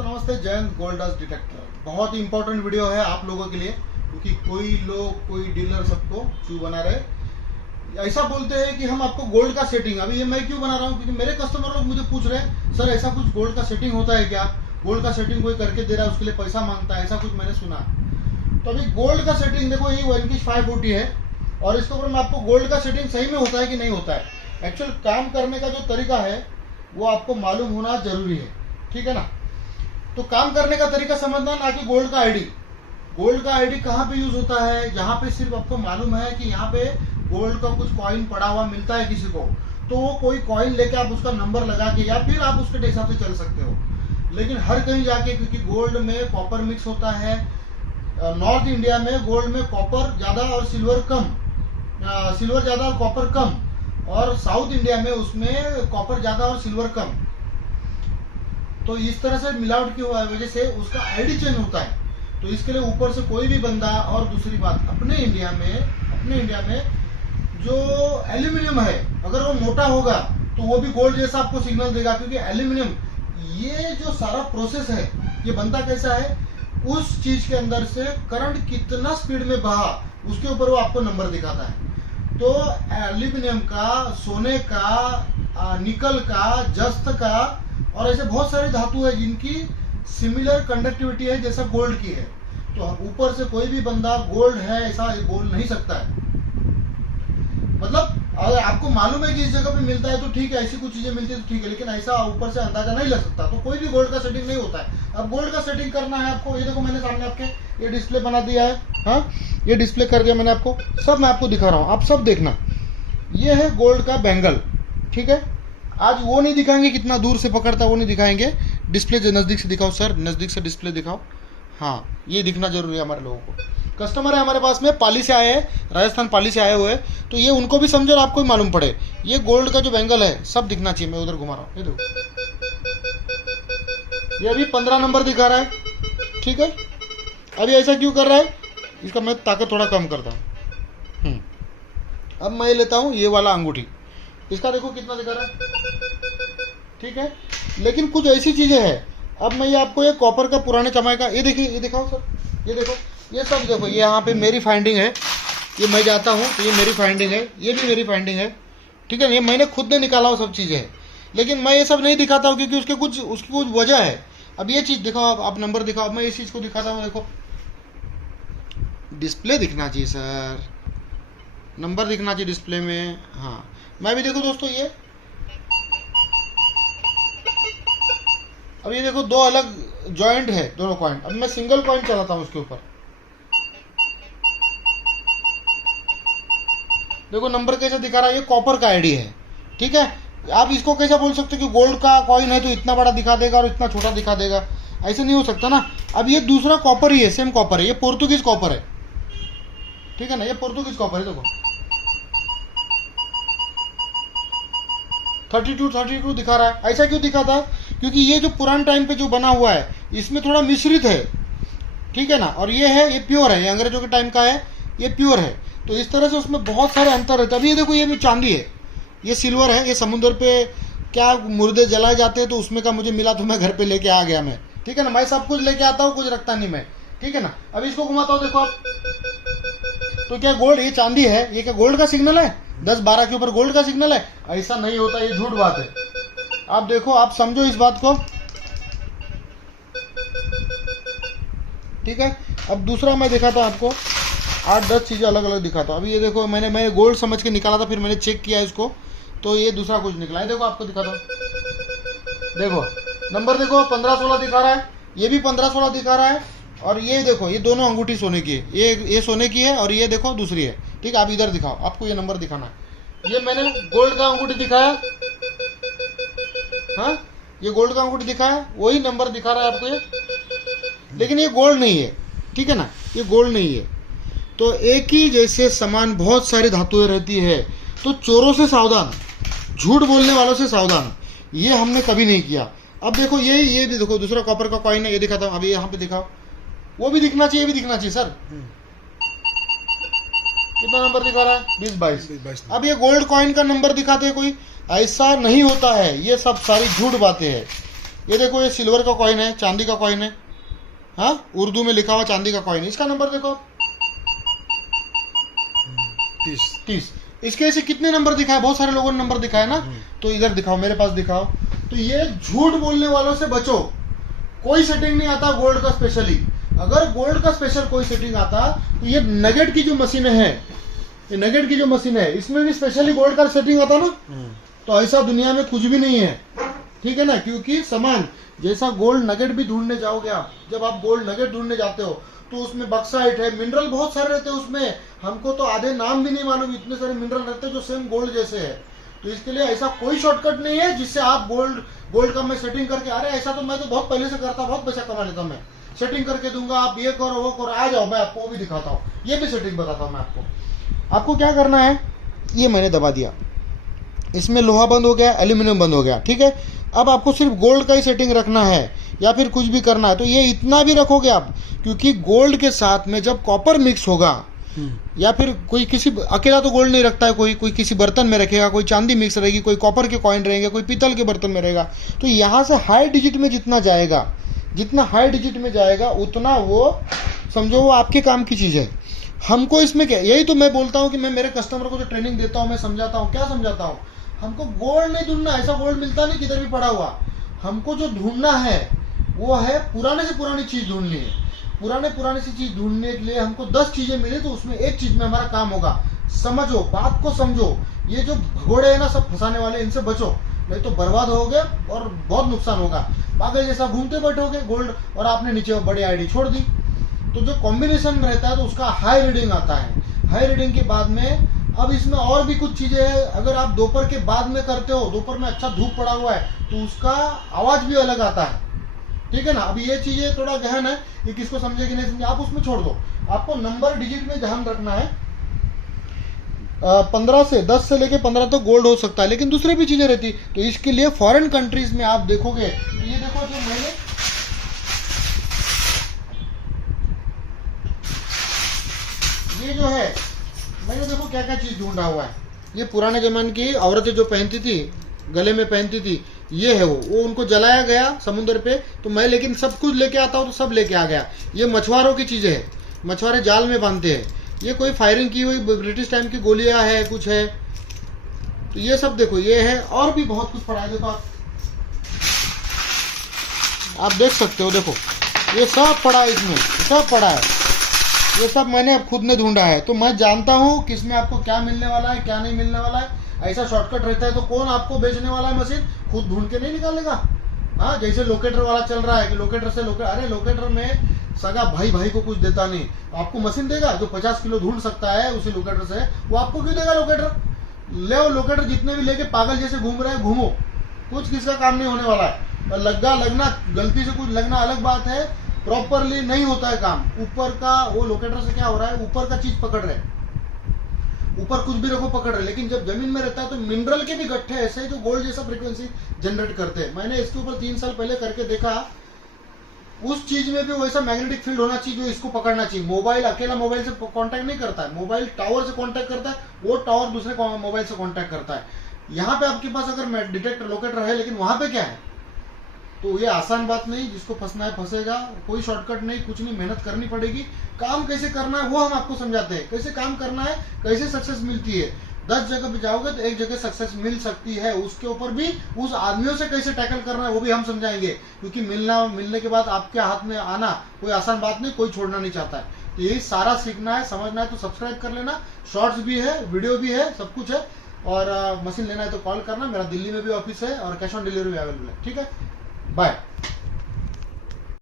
दोस्तों नमस्ते। Jain gold dust detector बहुत ही इंपॉर्टेंट वीडियो है आप लोगों के लिए, क्योंकि कोई डीलर सबको चू बना रहे। ऐसा बोलते हैं कि हम आपको गोल्ड का सेटिंग, अभी ये मैं क्यों बना रहा हूँ क्योंकि मेरे कस्टमर लोग मुझे पूछ रहे हैं सर ऐसा कुछ गोल्ड का सेटिंग होता है क्या, गोल्ड का सेटिंग कोई करके दे रहा है उसके लिए पैसा मांगता है, ऐसा कुछ मैंने सुना। तो अभी गोल्ड का सेटिंग देखो, ये वैनकिश 540 है और इसके ऊपर मैं आपको गोल्ड का सेटिंग सही में होता है कि नहीं होता है, एक्चुअल काम करने का जो तरीका है वो आपको मालूम होना जरूरी है, ठीक है ना। तो काम करने का तरीका समझना, ना कि गोल्ड का आईडी। गोल्ड का आईडी कहाँ पे यूज होता है, जहाँ पे सिर्फ आपको मालूम है कि यहाँ पे गोल्ड का कुछ कॉइन पड़ा हुआ मिलता है किसी को, तो वो कोई कॉइन लेके आप उसका नंबर लगा के या फिर आप उसके हिसाब से चल सकते हो। लेकिन हर कहीं जाके, क्योंकि गोल्ड में कॉपर मिक्स होता है, नॉर्थ इंडिया में गोल्ड में कॉपर ज्यादा और सिल्वर कम, सिल्वर ज्यादा और कॉपर कम, और साउथ इंडिया में उसमें कॉपर ज्यादा और सिल्वर कम। तो इस तरह से मिलावट की वजह से उसका आईडी चेंज होता है। तो इसके लिए ऊपर से कोई भी बंदा, और दूसरी बात अपने इंडिया में जो एल्यूमिनियम है अगर वो मोटा होगा तो वो भी गोल्ड जैसा आपको सिग्नल देगा, क्योंकि एल्यूमिनियम ये जो सारा प्रोसेस है ये बनता कैसा है, उस चीज के अंदर से करंट कितना स्पीड में बहा उसके ऊपर वो आपको नंबर दिखाता है। तो एल्यूमिनियम का, सोने का, निकल का, जस्त का और ऐसे बहुत सारे धातु है जिनकी सिमिलर कंडक्टिविटी है जैसा गोल्ड की है। तो ऊपर से कोई भी बंदा गोल्ड है ऐसा बोल नहीं सकता है। मतलब अगर आपको मालूम है कि इस जगह पे मिलता है तो ठीक है, ऐसी कुछ चीजें मिलती है तो ठीक है, लेकिन ऐसा ऊपर से अंदाजा नहीं लग सकता। तो कोई भी गोल्ड का सेटिंग नहीं होता है। अब गोल्ड का सेटिंग करना है आपको, ये देखो मैंने सामने आपके ये डिस्प्ले बना दिया है, हाँ ये डिस्प्ले कर दिया मैंने आपको, सब मैं आपको दिखा रहा हूँ, आप सब देखना। ये है गोल्ड का बैंगल, ठीक है। आज वो नहीं दिखाएंगे कितना दूर से पकड़ता, वो नहीं दिखाएंगे। डिस्प्ले जो नजदीक से दिखाओ सर, नजदीक से डिस्प्ले दिखाओ। हाँ ये दिखना जरूरी है हमारे लोगों को। कस्टमर है हमारे पास में, पाली से आए हैं, राजस्थान पाली से आए हुए हैं, तो ये उनको भी समझो और आपको भी मालूम पड़े। ये गोल्ड का जो बैंगल है सब दिखना चाहिए। मैं उधर घुमा रहा हूँ, ये देखो, ये अभी 15 नंबर दिखा रहा है, ठीक है। अभी ऐसा क्यों कर रहा है, इसका मैं ताकत थोड़ा कम करता हूँ। अब मैं लेता हूँ ये वाला अंगूठी, इसका देखो कितना दिखा रहा है, ठीक है। लेकिन कुछ ऐसी चीजें हैं, अब मैं ये आपको ये कॉपर का पुराने जमाने का, ये देखिए, ये दिखाओ सर, ये देखो, ये सब देखो, ये यहाँ पे मेरी फाइंडिंग है, ये मैं जाता हूँ तो ये मेरी फाइंडिंग है, ये भी मेरी फाइंडिंग है, ठीक है। ये मैंने खुद ने निकाला हुआ सब चीज़ें है, लेकिन मैं ये सब नहीं दिखाता हूँ क्योंकि उसकी कुछ वजह है। अब ये चीज़ दिखाओ, आप नंबर दिखाओ, अब मैं इस चीज़ को दिखाता हूँ। देखो डिस्प्ले दिखना चाहिए सर, नंबर दिखना चाहिए डिस्प्ले में। हाँ मैं भी देखो दोस्तों, ये अब ये देखो दो अलग जॉइंट है दोनों कॉइन। अब मैं सिंगल कॉइन चलाता हूँ उसके ऊपर, देखो नंबर कैसे दिखा रहा है, ये कॉपर का आईडी है, ठीक है। आप इसको कैसे बोल सकते हो कि गोल्ड का कॉइन है तो इतना बड़ा दिखा देगा और इतना छोटा दिखा देगा, ऐसे नहीं हो सकता ना। अब ये दूसरा कॉपर ही है, सेम कॉपर है, ये पोर्तुगीज कॉपर है, ठीक है ना, ये पोर्तुगीज कॉपर है। देखो 32 दिखा रहा है। ऐसा क्यों दिखाता है, क्योंकि ये जो पुराने टाइम पे जो बना हुआ है इसमें थोड़ा मिश्रित है, ठीक है ना। और ये है, ये प्योर है, ये अंग्रेजों के टाइम का है, ये प्योर है। तो इस तरह से उसमें बहुत सारे अंतर रहते हैं। अभी ये देखो, ये भी चांदी है, ये सिल्वर है, ये समुद्र पे क्या मुर्दे जलाए जाते हैं तो उसमें का मुझे मिला तो मैं घर पे लेके आ गया मैं, ठीक है ना। मैं सब कुछ लेके आता हूँ, कुछ रखता नहीं मैं, ठीक है ना। अब इसको घुमाता हूँ, देखो आप, तो क्या गोल्ड, ये चांदी है, ये क्या गोल्ड का सिग्नल है, 10-12 के ऊपर गोल्ड का सिग्नल है? ऐसा नहीं होता, ये झूठ बात है। आप देखो, आप समझो इस बात को, ठीक है। अब दूसरा मैं दिखाता हूँ आपको, 8-10 चीज़ें अलग अलग दिखाता हूँ। अभी ये देखो, मैंने गोल्ड समझ के निकाला था, फिर मैंने चेक किया इसको तो ये दूसरा कुछ निकला है। देखो आपको दिखाता हूँ, देखो नंबर देखो 15-16 दिखा रहा है, ये भी 15-16 दिखा रहा है, और ये देखो ये दोनों अंगूठी सोने की है, ये सोने की है और ये देखो दूसरी है, ठीक है। आप इधर दिखाओ, आपको ये नंबर दिखाना है। ये मैंने गोल्ड का अंगूठी दिखाया, हाँ ये गोल्ड का अंगूठी दिखाया, वही नंबर दिखा रहा है आपको ये, लेकिन ये गोल्ड नहीं है, ठीक है ना, ये गोल्ड नहीं है। तो एक ही जैसे समान बहुत सारी धातुएं रहती है, तो चोरों से सावधान, झूठ बोलने वालों से सावधान, ये हमने कभी नहीं किया। अब देखो ये भी देखो, दूसरा कॉपर का कॉइन है, ये दिखाता हूँ। अभी यहाँ पे दिखाओ, वो भी दिखना चाहिए, ये भी दिखना चाहिए सर। कितना नंबर दिखा रहा है, 20-22। अब ये गोल्ड कॉइन का नंबर दिखाते हैं कोई, ऐसा नहीं होता है, ये सब सारी झूठ बातें हैं। ये देखो, ये सिल्वर का कॉइन है, चांदी का कॉइन है, हाँ, उर्दू में लिखा हुआ चांदी का कॉइन है। इसका नंबर देखो 30। इसके ऐसे कितने नंबर दिखाए, बहुत सारे लोगों ने नंबर दिखाया ना, तो इधर दिखाओ, मेरे पास दिखाओ। तो ये झूठ बोलने वालों से बचो, कोई सेटिंग नहीं आता गोल्ड का स्पेशली। अगर गोल्ड का स्पेशल कोई सेटिंग आता तो ये नगेट की जो मशीन है, ये नगेट की जो मशीन है, इसमें भी स्पेशली गोल्ड का सेटिंग आता ना। तो ऐसा दुनिया में कुछ भी नहीं है, ठीक है ना, क्योंकि सामान जैसा गोल्ड नगेट भी ढूंढने जाओगे आप, जब आप गोल्ड नगेट ढूंढने जाते हो तो उसमें बक्साइट है, मिनरल बहुत सारे रहते हैं उसमें, हमको तो आधे नाम भी नहीं मालूम, इतने सारे मिनरल रहते हैं जो सेम गोल्ड जैसे है। तो इसके लिए ऐसा कोई शॉर्टकट नहीं है जिससे आप गोल्ड का मैं सेटिंग करके, अरे ऐसा तो मैं तो बहुत पहले से करता, बहुत पैसा कमा लेता, मैं सेटिंग करके दूंगा, आप ये करो वो करो, आ जाओ, मैं आपको वो भी दिखाता हूँ, ये भी सेटिंग बताता हूँ मैं आपको। आपको क्या करना है, ये मैंने दबा दिया, इसमें लोहा बंद हो गया, एल्यूमिनियम बंद हो गया, ठीक है। अब आपको सिर्फ गोल्ड का ही सेटिंग रखना है या फिर कुछ भी करना है तो ये इतना भी रखोगे आप, क्योंकि गोल्ड के साथ में जब कॉपर मिक्स होगा, या फिर कोई किसी अकेला तो गोल्ड नहीं रखता है, कोई किसी बर्तन में रखेगा, कोई चांदी मिक्स रहेगी, कोई कॉपर के कॉइन रहेंगे, कोई पीतल के बर्तन में रहेगा, तो यहाँ से हाई डिजिट में जितना हाई डिजिट में जाएगा उतना वो समझो वो आपके काम की चीज़ है। हमको इसमें क्या, यही तो मैं बोलता हूँ कि मैं मेरे कस्टमर को जो ट्रेनिंग देता हूँ, मैं समझाता हूँ, क्या समझाता हूँ, हमको गोल्ड नहीं ढूंढना, ऐसा गोल्ड मिलता नहीं किधर भी पड़ा हुआ। हमको जो ढूंढना है वो है पुराने से पुरानी चीज ढूंढनी है। पुराने से चीज ढूंढने के लिए हमको 10 चीजें मिले तो उसमें एक चीज में हमारा काम होगा। समझो, बात को समझो, ये जो भगोड़े हैं ना सब फंसाने वाले, इनसे बचो, नहीं तो बर्बाद होगे और बहुत नुकसान होगा। पागल जैसा घूमते बैठोगे गोल्ड और आपने नीचे बड़ी आईडी छोड़ दी। तो जो कॉम्बिनेशन में रहता है तो उसका हाई रीडिंग आता है। हाई रीडिंग के बाद में अब इसमें और भी कुछ चीजें हैं। अगर आप दोपहर के बाद में करते हो, दोपहर में अच्छा धूप पड़ा हुआ है तो उसका आवाज भी अलग आता है, ठीक है ना। अब ये चीजें थोड़ा गहन है, ये किसको समझे कि नहीं समझे आप उसमें छोड़ दो। आपको नंबर डिजिट में ध्यान रखना है। 15 से 10 से लेके 15 तक गोल्ड हो सकता है, लेकिन दूसरी भी चीजें रहती। तो इसके लिए फॉरेन कंट्रीज में आप देखोगे तो ये देखो, जो मैंने ये जो है, मैंने देखो क्या क्या चीज ढूंढा हुआ है। ये पुराने जमाने की औरतें जो पहनती थी, गले में पहनती थी, ये है वो उनको जलाया गया समुद्र पे। तो मैं लेकिन सब कुछ लेके आता हूँ तो सब लेके आ गया। ये मछुआरों की चीजें है, मछुआरे जाल में बांधते हैं। ये कोई फायरिंग की हुई ब्रिटिश टाइम की गोलियां है, कुछ है। तो ये सब देखो, ये है, और भी बहुत कुछ पड़ा है। देखो आप देख सकते हो, देखो ये सब पड़ा है, इसमें सब पड़ा है। ये सब मैंने अब खुद ने ढूंढा है। तो मैं जानता हूँ किसमें आपको क्या मिलने वाला है, क्या नहीं मिलने वाला है। ऐसा शॉर्टकट रहता है तो कौन आपको बेचने वाला है मशीन, खुद ढूंढ के नहीं निकालेगा। हाँ, जैसे लोकेटर वाला चल रहा है कि लोकेटर से अरे लोकेटर में सगा भाई को कुछ देता नहीं, आपको मशीन देगा जो 50 किलो ढूंढ सकता है उसी लोकेटर से, वो आपको क्यों देगा लोकेटर। ले लोकेटर जितने भी लेके पागल जैसे घूम रहे हैं, घूमो, कुछ किसका काम नहीं होने वाला है। लगना गलती से कुछ लगना अलग बात है, प्रॉपरली नहीं होता है काम। ऊपर का वो लोकेटर से क्या हो रहा है, ऊपर का चीज पकड़ रहे, ऊपर कुछ भी रखो पकड़ रहे, लेकिन जब जमीन में रहता है तो मिनरल के भी गट्ठे ऐसे जो गोल्ड जैसा फ्रीक्वेंसी जनरेट करते हैं। मैंने इसके ऊपर 3 साल पहले करके देखा, उस चीज में भी वैसा मैग्नेटिक फील्ड होना चाहिए जो इसको पकड़ना चाहिए। मोबाइल अकेला मोबाइल से कांटेक्ट नहीं करता है, मोबाइल टावर से कांटेक्ट करता है, वो टावर दूसरे मोबाइल से कांटेक्ट करता है। यहाँ पे आपके पास अगर डिटेक्टर लोकेटर है, लेकिन वहां पे क्या है, तो ये आसान बात नहीं, जिसको फंसना है फंसेगा। कोई शॉर्टकट नहीं, कुछ नहीं, मेहनत करनी पड़ेगी। काम कैसे करना है वो हम आपको समझाते हैं, कैसे काम करना है, कैसे सक्सेस मिलती है। 10 जगह पे जाओगे तो एक जगह सक्सेस मिल सकती है, उसके ऊपर भी उस आदमियों से कैसे टैकल करना है वो भी हम समझाएंगे। क्योंकि मिलने के बाद आपके हाथ में आना कोई आसान बात नहीं, कोई छोड़ना नहीं चाहता है। तो यही सारा सीखना है, समझना है तो सब्सक्राइब कर लेना। शॉर्ट्स भी है, वीडियो भी है, सब कुछ है। और मशीन लेना है तो कॉल करना, मेरा दिल्ली में भी ऑफिस है और कैश ऑन डिलीवरी भी अवेलेबल है। ठीक है, बाय।